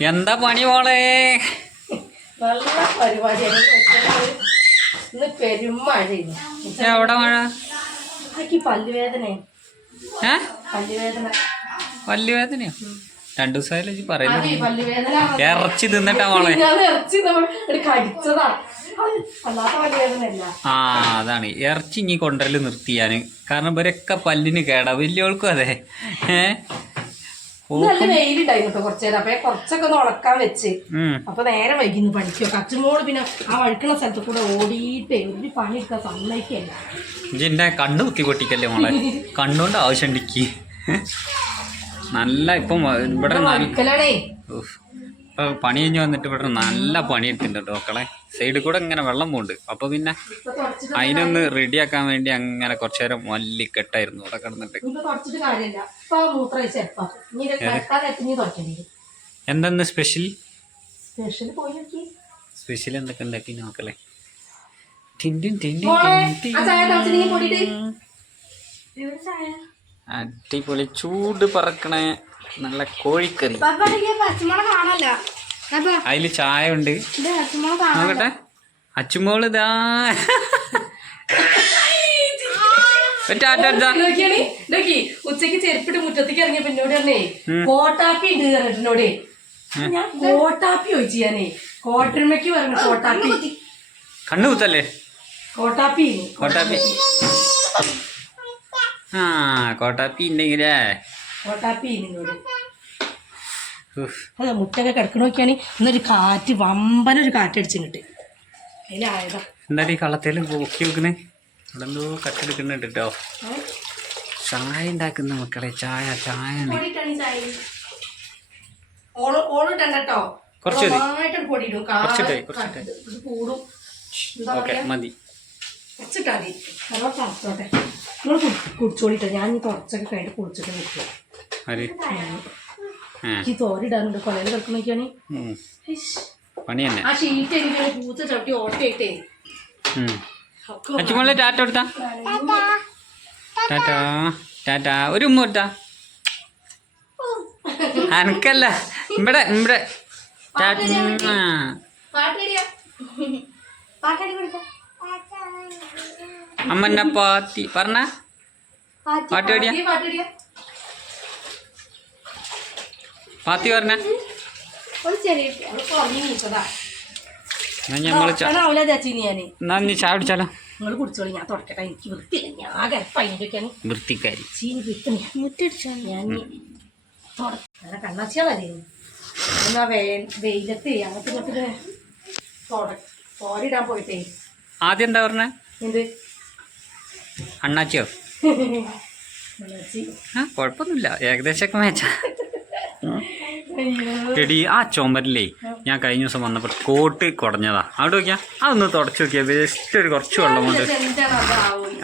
എന്താ പണി മോളെ? നല്ല പരിപാടിയാണ്. ഇന്ന് പെരുമഴയാണ് എവിടെ മഴ? എനിക്ക് പല്ലുവേദന പല്ലുവേദന. പല്ലുവേദനയോ? രണ്ടു ദിവസമായാലും പറയുന്നു ഇറച്ചി തിന്നിട്ടാ മോളെ? ആ അതാണ്. ഇറച്ചി ഇനി കൊണ്ടുവരൽ നിർത്തിയാന്. കാരണം ഇവരൊക്കെ പല്ലിന് കേടാ. വലിയവൾക്കും അതെ. ഏ? ഓ ഇന്ന് നല്ല വെയിലുണ്ടായിരുന്നു കുറച്ചു നേരം. അപ്പൊ കുറച്ചൊക്കെ ഒന്ന് ഉണക്കാൻ വെച്ച്. അപ്പൊ നേരെ വൈകിന്ന് പഠിക്കും കച്ചുമോൾ പിന്നെ ആ വഴുക്കണ സ്ഥലത്ത് കൂടെ ഓടിയിട്ടേ ഒരു പണി എടുക്കാൻ സമ്മതിക്കല്ല കണ്ണു കണ്ണ് കുത്തി പൊട്ടിക്കല്ലേ മോളെ? കണ്ണുകൊണ്ട് ആവശ്യം ഉണ്ടിക്ക് നല്ല ഇപ്പം ഇവിടെ നല്ല വഴുക്കലാണേ ഇപ്പൊ പണി കഴിഞ്ഞ് വന്നിട്ട് ഇവിടെ നല്ല പണി എടുത്തിട്ടുണ്ട് കേട്ടോ മക്കളെ. സൈഡിൽ കൂടെ ഇങ്ങനെ വെള്ളം പോകുന്നുണ്ട് അപ്പൊ പിന്നെ അതിനൊന്ന് റെഡി അതിനൊന്ന് റെഡിയാക്കാൻ വേണ്ടി അങ്ങനെ കുറച്ചു നേരം മല്ലിക്കെട്ടായിരുന്നു. ഇവിടെ കിടന്നിട്ട്. എന്തെന്ന് സ്പെഷ്യൽ സ്പെഷ്യൽ പോയി നോക്കി. സ്പെഷ്യൽ എന്തൊക്കെ ഉണ്ടാക്കി നോക്കല്ലേ അടിപൊളി ചൂട് പറക്കണേ. നല്ല കോഴിക്കറി. അതിൽ ചായ ഉണ്ട് നോക്കട്ടെ. അച്ചുമോൾ ഇതാ. ഉച്ചയ്ക്ക് ചെരുപ്പിട്ട് മുറ്റത്തേക്ക് ഇറങ്ങിയപ്പോ എന്നോട് പറഞ്ഞേ കോട്ടാപ്പി ഉണ്ട് പറഞ്ഞിട്ട് ഞാൻ കോട്ടാപ്പി ചോദിച്ചു ഞാനേ. കോട്ടരുമയ്ക്ക് പറഞ്ഞു കോട്ടാപ്പി. കണ്ണു കുത്തല്ലേ? കോട്ടാപ്പി. കോട്ടാപ്പി. ആ കോട്ടാപ്പി ഉണ്ടെങ്കിലേ. നിന്നോട്. അതെ മുട്ടൊക്കെ കിടക്കണ നോക്കിയാണ് ഇന്നൊരു കാറ്റ് വമ്പനൊരു കാറ്റടിച്ചു കിട്ട് അതിലായതാ. ഈ കള്ളത്തേലും നോക്കി വെക്കണേ ഇവിടെ എന്തോ കട്ടെടുക്കുന്നുണ്ട് കേട്ടോ ചായ ഉണ്ടാക്കുന്ന മക്കളെ ചായ ചായ കുറച്ച് മതി. കുറച്ചിട്ടേ, കുറച്ചിട്ടേ. ഓക്കെ കുറച്ചിട്ടാ കുടിച്ചോളിട്ടോ. ഞാൻ കുറച്ചൊക്കെ കഴിഞ്ഞിട്ട് കുടിച്ചിട്ട് നിൽക്കും. ആര്? ആ. ഈ തോരിടാനുണ്ട് കൊലയിൽ കിടക്കണൊക്കെയാണ് ഉം. പണി തന്നെ. ആ ഷീറ്റ് എനിക്ക് പൂച്ച ചവിട്ടി ഓട്ടയിട്ടേ. അച്ചുമോളെ ടാറ്റ കൊടുത്താ? ടാറ്റാ. ടാറ്റാ. ഒരു ഉമ്മ കൊടുത്താ? അനക്കല്ല. ഇവിടെ ഇവിടെ. അമ്മന്ന പാത്തി. പറഞ്ഞ? പാട്ട് പാടിയാ ഈ പാട്ടടിയാ പാത്തി പറഞ്ഞ ഒരു ചെറിയ അവൾ കുറഞ്ഞു നീച്ചതാ എന്നാ ഞമ്മൾ ചാ- അവളെ ചാച്ചിനി ഞാൻ എന്നാ പറഞ്ഞ ചായ കുടിച്ചാലോ? നിങ്ങൾ കുടിച്ചോളി ഞാൻ തുടക്കട്ടെ. എനിക്ക് വൃത്തിയില്ല. ഞാൻ ആകെ പൈനൊക്കെയാണ്. വൃത്തിക്കാരി. ചീനി കിട്ടുന്ന മുറ്റടിച്ചോ ഞാൻ അങ്ങനെ കണ്ണാച്ചിയാളല്ലേ എന്നാ വേ വെയിലത്ത് അങ്ങോട്ട് ഇങ്ങോട്ട് തോരിടാൻ പോയിട്ടേ. ആദ്യം എന്താ പറഞ്ഞ? എന്ത്? അണ്ണാച്ചിയോ? കുഴപ്പമൊന്നുമില്ല. ഏകദേശമൊക്കെ മേച്ച എടി ആ ചുമരിലേ ഞാൻ കഴിഞ്ഞ ദിവസം വന്നപ്പോൾ കോട്ട് കുടഞ്ഞതാ. അവിടെ നോക്കിയാ? അതൊന്ന് തുടച്ച് നോക്കിയാ ജസ്റ്റ് ഒരു കുറച്ച് വെള്ളം കൊണ്ട്.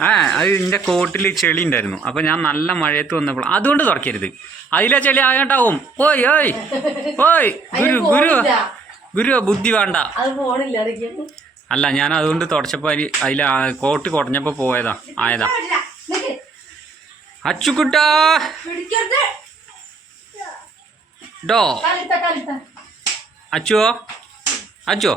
ആ അത് എന്റെ കോട്ടിൽ ചെളി ഉണ്ടായിരുന്നു. അപ്പം ഞാൻ നല്ല മഴയത്ത് വന്നപ്പോൾ അതുകൊണ്ട് തുറക്കരുത് അതിലെ ചെളി ആകണ്ടാവും. ഓയ് ഓയ് ഓയ് ഗുരു ഗുരു ഗുരു ബുദ്ധി വേണ്ട. അല്ല ഞാൻ അതുകൊണ്ട് തുടച്ചപ്പോൾ അതിൽ അതിൽ കോട്ട് കുടഞ്ഞപ്പോൾ പോയതാ ആയതാ. അച്ചുക്കുട്ടാ! ഡോ. അച്ചുവോ? അച്ചുവോ?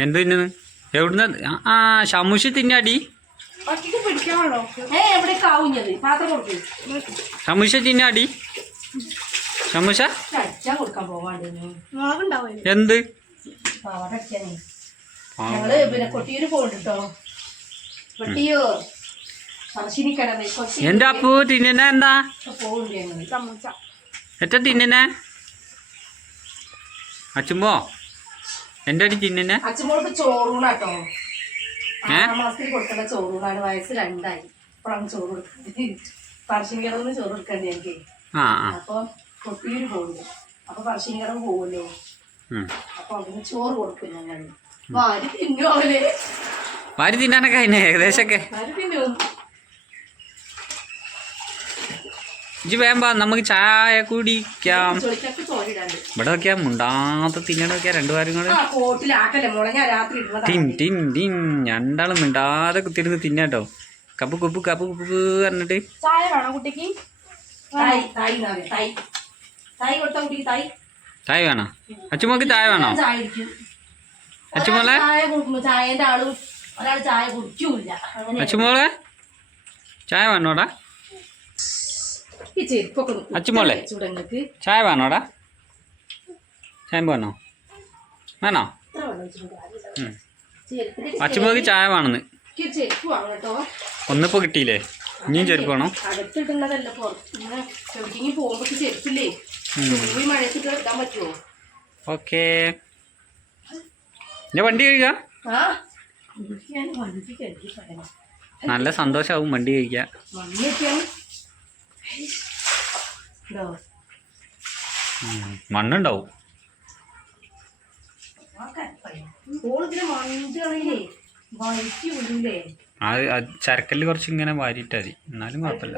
എന്ത് തിന്നുന്നു? എവിടുന്ന്? ആ ഷമുഷി തിന്നാടി. ഷമുഷ തിന്നാടി. ഷമുഷ എന്ത്? എന്റെ അപ്പു തിന്നുന്ന എന്താ? എത്ര തിന്നുന്നെ അച്ചുമ്പോ എന്റെ അടി അച്ഛനോൾക്ക് ചോറൂണാട്ടോ? ആറാം മാസത്തിൽ കൊടുക്കേണ്ട ചോറൂണാണ്. വയസ്സ് രണ്ടായി. ഇപ്പോഴാണ് ചോറ് കൊടുക്കുന്നത് പറശ്ശിനിക്കടവിന് ചോറ് കൊടുക്കണ്ടേ എനിക്ക്? ആ ആ. അപ്പൊ കൊട്ടിയൂര് പോകുന്നു അപ്പൊ പറശ്ശിനിക്കടവ് പോകുമല്ലോ ഉം. അപ്പൊ ചോറ് കൊടുക്കും ഞങ്ങൾ അപ്പൊ ആര് വാരി തിന്നാനൊക്കെ അതിനെ ഏകദേശമൊക്കെ ആര് തിന്നും? ഇജ്ജ് വേമ്പാ നമുക്ക് ചായ കുടിക്കാം. ഇവിടെ നോക്കിയാ മുണ്ടാത്ത തിന്നണ നോക്കിയാ രണ്ടു ഇടുന്നതാ ടിൻ ടിൻ ടിൻ. രണ്ടാളും മിണ്ടാതെ കുത്തിരുന്ന് തിന്നാട്ടോ. കപ്പ് കുപ്പ് കപ്പ് കുപ്പ് പറഞ്ഞിട്ട്. ചായ വേണോ തായ് ചായ വേണോ? വേണോ? ഞാൻ ചായ കുടിക്കും. ഈ ചെരുപ്പൊക്കെ അച്ചുമോളെ. ചൂടങ്ങൾക്ക്. ചായ വേണോടാ? ചായ വേണോ? വേണോ? അച്ചുമോക്ക് ചായ വേണമെന്ന്. ചെരുപ്പ് കേട്ടോ. ഒന്നിപ്പോ കിട്ടിയില്ലേ? ഇനിയും ചെരുപ്പ് വേണോ? അകത്തിടുന്നതല്ല എന്റെ ഇങ്ങനെ എവിടേക്കെങ്കിലും പോകുമ്പോ ചെരുപ്പില്ലേ? മഴയത്തിട്ട് എടുക്കാൻ പറ്റുമോ ഓക്കേ. എന്റെ വണ്ടി കഴിക്കാം? നല്ല സന്തോഷാവും വണ്ടി കഴിക്കാം. മണ്ണുണ്ടാവും. അത് ചരക്കല്ല് കുറച്ച് ഇങ്ങനെ വാരിയിട്ടാ മതി എന്നാലും കുഴപ്പമില്ല.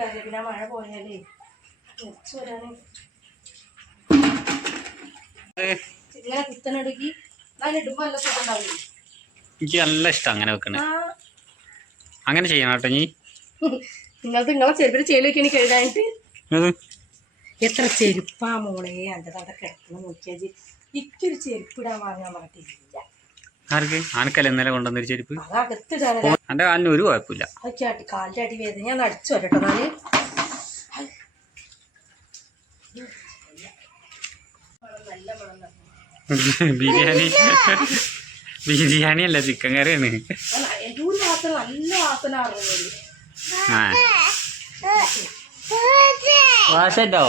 എനിക്ക് നല്ല ഇഷ്ടം അങ്ങനെ വെക്കണേ. അങ്ങനെ ചെയ്യണം കേട്ടോ നീ നിങ്ങൾ നിങ്ങളെ ചെരുപ്പിന് ചെയ്യലൊക്കെ എനിക്ക് കഴുകാനായിട്ട്. അത് എത്ര ചെരുപ്പാ മോളെ? എന്റെ അവിടെ കിടക്കണം നോക്കിയാൽ ഇക്കൊരു ചെരുപ്പിടാൻ വാങ്ങാൻ പറഞ്ഞിട്ടില്ല. ആർക്ക്? ആനക്കല്ല ഇന്നലെ കൊണ്ടുവന്നൊരു ചെരുപ്പ്. അത് അകത്തിടാനല്ല എന്റെ കാലിന് ഒരു കുഴപ്പമില്ല. അതൊക്കെ അടി കാലിന്റെ അടി വേദന. ഞാൻ അടിച്ചു വരട്ടോ നാല് ബിരിയാണി. ബിരിയാണി അല്ല ചിക്കൻ കറിയാണ് നല്ല വാസന അറിയുന്നത് ആ. വാശല്ലോ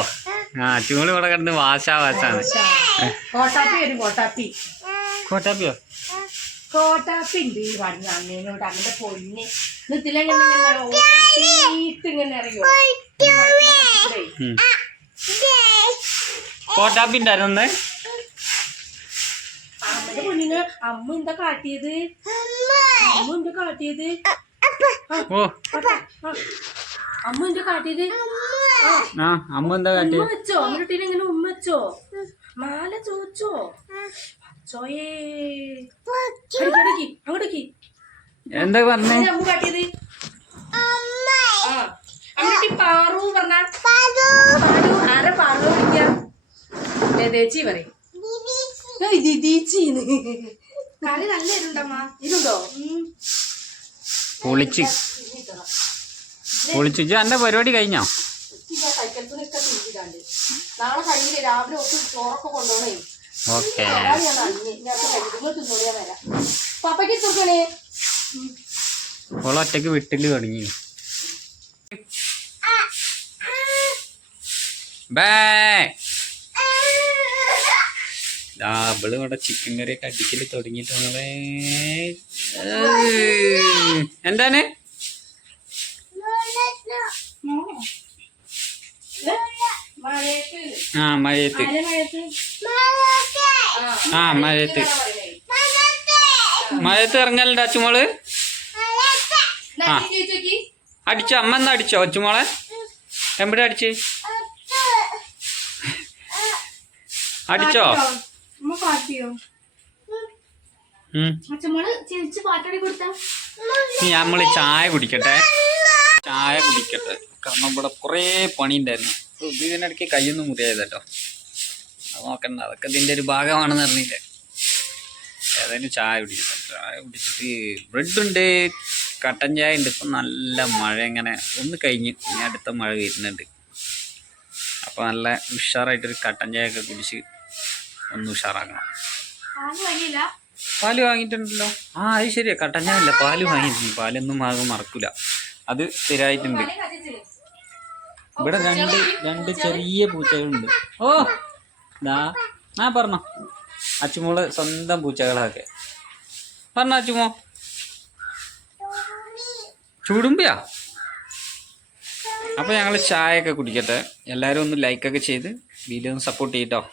ആ. ചൂട് ഇവിടെ കിടന്ന് വാശ വാശാണ് കോട്ടാപ്പി വരും കോട്ടാപ്പി. കോട്ടാപ്പിയോ? കോട്ടാപ്പി ഉണ്ട് പറഞ്ഞു അന്നേനോട് അങ്ങനെ പൊന്നെ. ഇതിലെങ്ങനെ ഇങ്ങനെ ഓട്ടിയിട്ട് ഇങ്ങനെ അറിയോ. കോട്ടാപ്പി ഉണ്ടായിരുന്നു അമ്മയുടെ പൊന്നിന് അമ്മ എന്താ കാട്ടിയത്? അമ്മ. എന്താ കാട്ടിയത്? ഓ. അമ്മ എന്റെ കാട്ടിയത്? ആ അമ്മ എന്താ കാട്ടി വെച്ചോ? അമ്മയുടെ എങ്ങനെ ഉമ്മ വെച്ചോ? മാല ചോദിച്ചോ? ചോയേ. അങ്ങോട്ടേക്ക് എന്താ പറഞ്ഞേ? അമ്മ കാട്ടിയത്? ആ അമ്മയുടെ പാറു പറഞ്ഞ? പാറു. ആരെ പാറു വിളിക്കാം? ചേച്ചി പറയും. ദിദീച്ചിന്ന് കറി നല്ല ഇരുണ്ടമ്മ ഇരുണ്ടോ പൊളിച്ച്. പൊളിച്ച് എന്റെ പരിപാടി കഴിഞ്ഞോ? ഓക്കെ. ഒറ്റയ്ക്ക് വിട്ടിൽ തുടങ്ങി. ഇവൾ ഇവിടെ ചിക്കൻ കറിയൊക്കെ അടിക്കൽ തുടങ്ങിയിട്ടാണ് എന്താണ്? ആ മഴയത്ത്. ആ മഴയത്ത്. മഴയത്ത് ഇറങ്ങലുണ്ട് അച്ചുമോൾ? ആ. അടിച്ചോ അമ്മ എന്നാ അടിച്ചോ അച്ചുമോളെ? എവിടെ അടിച്ച്? അടിച്ചോ? നമ്മൾ ചായ കുടിക്കട്ടെ. ചായ കുടിക്കട്ടെ. കാരണം ഇവിടെ കുറേ പണി ഉണ്ടായിരുന്നു ഇത് ഇതിനിടയ്ക്ക് കയ്യൊന്നും മുറിയായത് കേട്ടോ അത് നോക്കണ്ട അതൊക്കെ ഇതിന്റെ ഒരു ഭാഗമാണെന്ന് അറിഞ്ഞില്ലേ? ഏതായാലും ചായ കുടിക്കട്ടെ ചായ കുടിച്ചിട്ട് ബ്രെഡ് ഉണ്ട് കട്ടൻ ചായ ഉണ്ട്. ഇപ്പം നല്ല മഴ ഇങ്ങനെ ഒന്ന് കഴിഞ്ഞ് ഇനി അടുത്ത മഴ വരുന്നുണ്ട്. അപ്പോൾ നല്ല ഉഷാറായിട്ടൊരു കട്ടൻ ചായ ഒക്കെ കുടിച്ച് ഒന്ന് ഉഷാറാക്കണം. പാൽ വാങ്ങിയിട്ടുണ്ടല്ലോ. ആ അത് ശരിയാ. കട്ടൻ ചായ അല്ല പാൽ വാങ്ങിയിട്ടുണ്ട്. പാലൊന്നും ആകെ മറക്കൂല. അത് സ്ഥിരമായിട്ടുണ്ട്. ഇവിടെ രണ്ട് രണ്ട് ചെറിയ പൂച്ചകളുണ്ട്. ഓ ദാ ആ പറഞ്ഞോ. അച്ചുമോൾ സ്വന്തം പൂച്ചകളൊക്കെ. പറഞ്ഞോ അച്ചുമോ. ചൂടുമ്പിയാ? അപ്പൊ ഞങ്ങൾ ചായ ഒക്കെ കുടിക്കട്ടെ. എല്ലാവരും ഒന്ന് ലൈക്കൊക്കെ ചെയ്ത് വീഡിയോ ഒന്ന് സപ്പോർട്ട് ചെയ്യട്ടോ.